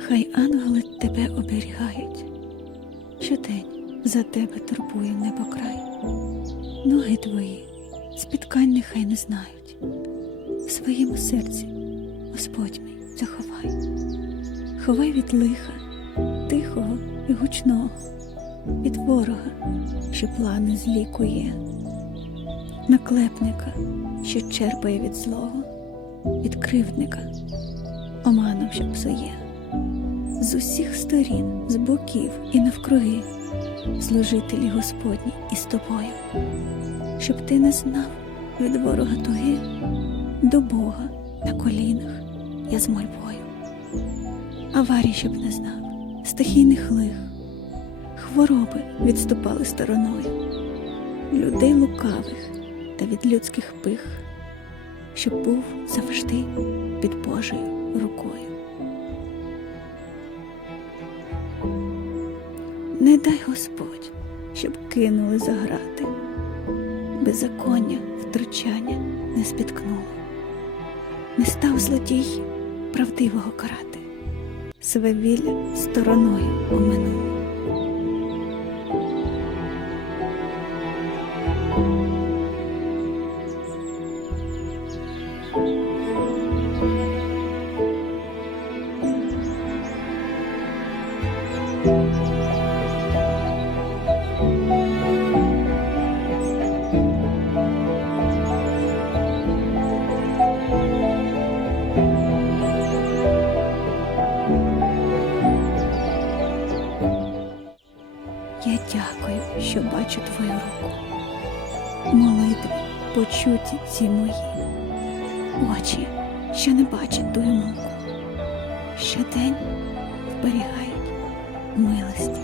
Хай ангели тебе оберігають, щодень за тебе турбує небокрай. Ноги твої спіткань нехай не знають. В своєму серці Господь мій заховай. Ховай від лиха, тихого і гучного, від ворога, що плани злі кує, наклепника, що черпає від злого, від кривдника, оманом, що псує. З усіх сторін, з боків і навкруги, служителі Господні із тобою, щоб ти не знав від ворога туги, до Бога на колінах я з мольбою. Аварій, щоб не знав, стихійних лих, хвороби відступали стороною, людей лукавих та від людських пих, щоб був завжди під Божою рукою. Не дай Господь, щоб кинули за грати, беззаконня, втручання не спіткнуло, не став злодій правдивого карати, свавілля стороною оминуло. Я дякую, що бачу твою руку. Молитви почуті ці мої, очі, що не бачать тую муку, щодень зберігають милості